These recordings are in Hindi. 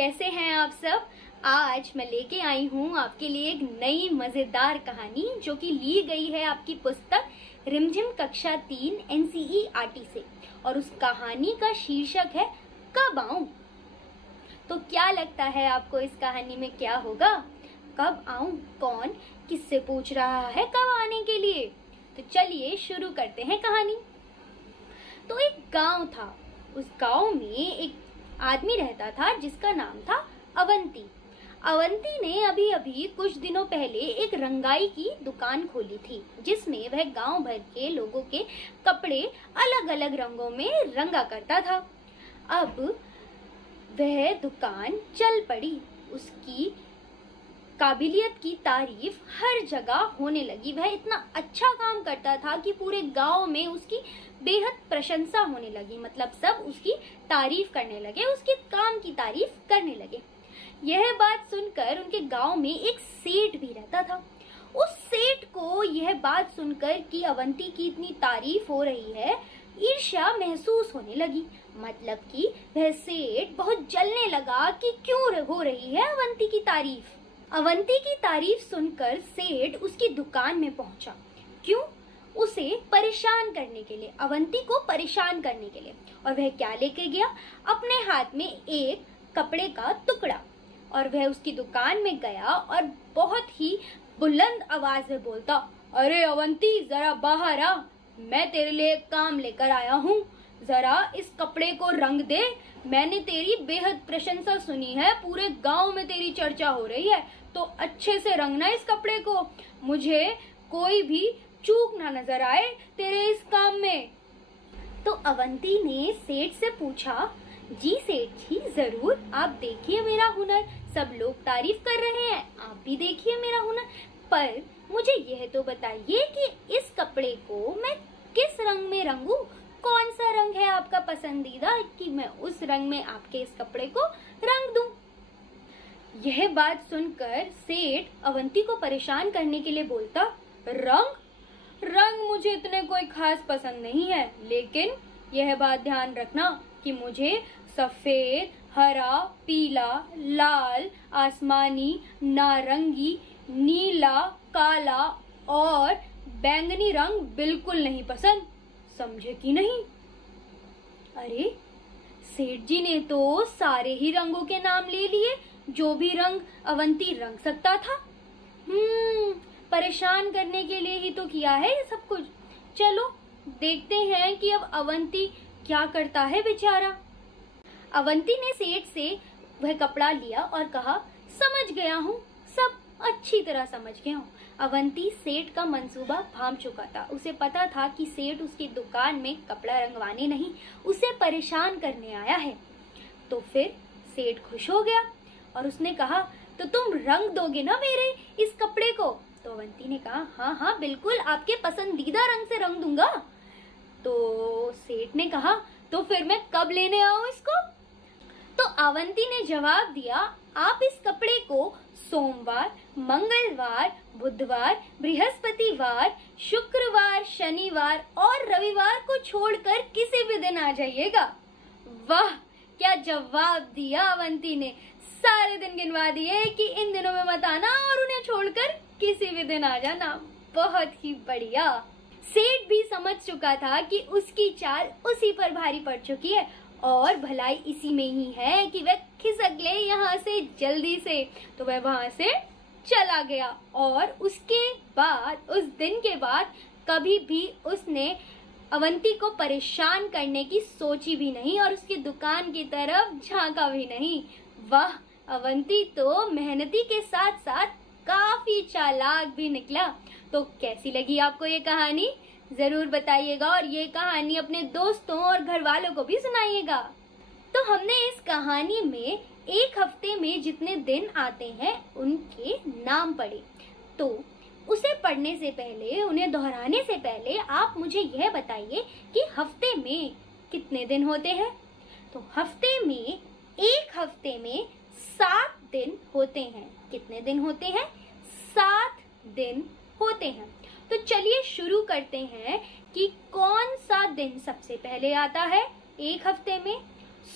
कैसे हैं आप सब। आज मैं लेके आई हूँ आपके लिए एक नई मजेदार कहानी जो कि ली गई है आपकी पुस्तक रिमझिम कक्षा 3 NCERT से, और उस कहानी का शीर्षक है कब आऊं। तो क्या लगता है आपको इस कहानी में क्या होगा? कब आऊं? कौन किससे पूछ रहा है कब आने के लिए? तो चलिए शुरू करते हैं कहानी। तो एक गांव था। उस गांव में एक आदमी रहता था जिसका नाम था अवंती। अवंती ने अभी अभी कुछ दिनों पहले एक रंगाई की दुकान खोली थी, जिसमें वह गांव भर के लोगों के कपड़े अलग अलग रंगों में रंगा करता था। अब वह दुकान चल पड़ी। उसकी काबिलियत की तारीफ हर जगह होने लगी। वह इतना अच्छा काम करता था कि पूरे गांव में उसकी बेहद प्रशंसा होने लगी। मतलब सब उसकी तारीफ करने लगे, उसके काम की तारीफ करने लगे। यह बात सुनकर उनके गांव में एक सेठ भी रहता था। उस सेठ को यह बात सुनकर कि अवंती की इतनी तारीफ हो रही है, ईर्ष्या महसूस होने लगी। मतलब कि वह सेठ बहुत जलने लगा कि क्यों हो रही है अवंती की तारीफ। अवंती की तारीफ सुनकर सेठ उसकी दुकान में पहुंचा। क्यों? उसे परेशान करने के लिए, अवंती को परेशान करने के लिए। और वह क्या लेके गया? अपने हाथ में एक कपड़े का टुकड़ा। और वह उसकी दुकान में गया और बहुत ही बुलंद आवाज में बोलता, अरे अवंती, जरा बाहर आ, मैं तेरे लिए एक काम लेकर आया हूँ। जरा इस कपड़े को रंग दे। मैंने तेरी बेहद प्रशंसा सुनी है, पूरे गांव में तेरी चर्चा हो रही है, तो अच्छे से रंगना इस कपड़े को। मुझे कोई भी चूक ना नजर आए तेरे इस काम में। तो अवंती ने सेठ से पूछा, जी सेठ जी, जरूर, आप देखिए मेरा हुनर, सब लोग तारीफ कर रहे हैं, आप भी देखिए मेरा हुनर, पर मुझे यह तो बताइए कि इस कपड़े को मैं किस रंग में रंगूं? कौन सा रंग है आपका पसंदीदा कि मैं उस रंग में आपके इस कपड़े को रंग दूं? यह बात सुनकर सेठ अवंती को परेशान करने के लिए बोलता, रंग मुझे इतने कोई खास पसंद नहीं है, लेकिन यह बात ध्यान रखना कि मुझे सफेद, हरा, पीला, लाल, आसमानी, नारंगी, नीला, काला और बैंगनी रंग बिल्कुल नहीं पसंद, समझे कि नहीं? अरे, सेठ जी ने तो सारे ही रंगों के नाम ले लिए, जो भी रंग अवंती रंग सकता था। परेशान करने के लिए ही तो किया है ये सब कुछ। चलो देखते हैं कि अब अवंती क्या करता है बेचारा। अवंती ने सेठ से वह कपड़ा लिया और कहा, समझ गया हूँ, सब अच्छी तरह समझ गया हूँ। अवंती सेठ का मंसूबा भांप चुका था। उसे पता था कि सेठ उसकी दुकान में कपड़ा रंगवाने नहीं, उसे परेशान करने आया है। तो फिर सेठ खुश हो गया और उसने कहा, तो तुम रंग दोगे ना मेरे इस कपड़े को? तो अवंती ने कहा, हाँ हाँ बिल्कुल, आपके पसंदीदा रंग से रंग दूंगा। तो सेठ ने कहा, तो फिर मैं कब लेने आऊं इसको? तो अवंती ने जवाब दिया, आप इस कपड़े को सोमवार, मंगलवार, बुधवार, बृहस्पतिवार, शुक्रवार, शनिवार और रविवार को छोड़कर किसी भी दिन आ जाइएगा। वाह, क्या जवाब दिया अवंती ने। सारे दिन गिनवा दिए कि इन दिनों में मत आना और उन्हें छोड़कर किसी भी दिन आ जाना। बहुत ही बढ़िया। सेठ भी समझ चुका था कि उसकी चाल उसी पर भारी पड़ चुकी है और भलाई इसी में ही है कि वह खिसक ले यहाँ से जल्दी से। तो वह वहां से चला गया और उसके बाद, उस दिन के बाद कभी भी उसने अवंती को परेशान करने की सोची भी नहीं और उसकी दुकान की तरफ झांका भी नहीं। वाह, अवंती तो मेहनती के साथ साथ काफी चालाक भी निकला। तो कैसी लगी आपको ये कहानी? जरूर बताइएगा और ये कहानी अपने दोस्तों और घर वालों को भी सुनाइएगा। तो हमने इस कहानी में एक हफ्ते में जितने दिन आते हैं उनके नाम पढ़े। तो उसे पढ़ने से पहले, उन्हें दोहराने से पहले आप मुझे यह बताइए कि हफ्ते में कितने दिन होते हैं? तो एक हफ्ते में 7 दिन होते हैं। कितने दिन होते हैं? 7 दिन होते हैं। तो चलिए शुरू करते हैं कि कौन सा दिन सबसे पहले आता है एक हफ्ते में।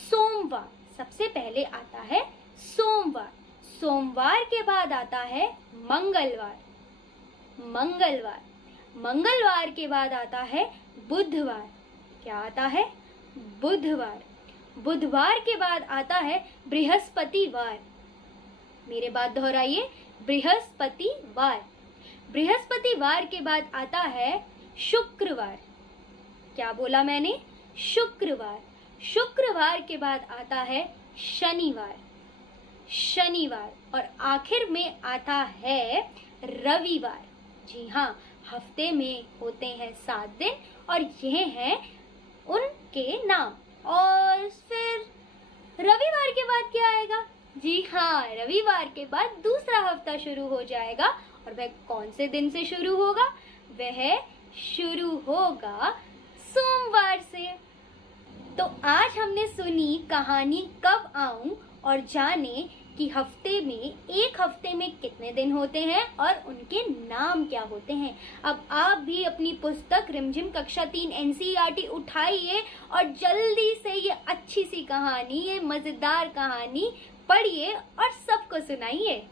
सोमवार सबसे पहले आता है। सोमवार। सोमवार के बाद आता है मंगलवार। मंगलवार। मंगलवार के बाद आता है बुधवार। क्या आता है? बुधवार। बुधवार के बाद आता है बृहस्पतिवार। मेरे बात दोहराइए, बृहस्पतिवार। बृहस्पतिवार के बाद आता है शुक्रवार। क्या बोला मैंने? शुक्रवार। शुक्रवार के बाद आता है शनिवार। शनिवार। और आखिर में आता है रविवार। जी हाँ, हफ्ते में होते हैं 7 दिन और यह हैं उनके नाम। और फिर रविवार के बाद क्या आएगा? जी हाँ, रविवार के बाद दूसरा हफ्ता शुरू हो जाएगा। और वह कौन से दिन से शुरू होगा? वह शुरू होगा सोमवार से। तो आज हमने सुनी कहानी कब आऊं और जाने कि एक हफ्ते में कितने दिन होते हैं और उनके नाम क्या होते हैं। अब आप भी अपनी पुस्तक रिमझिम कक्षा 3 NCERT उठाइए और जल्दी से ये अच्छी सी कहानी, ये मजेदार कहानी पढ़िए और सबको सुनाइए।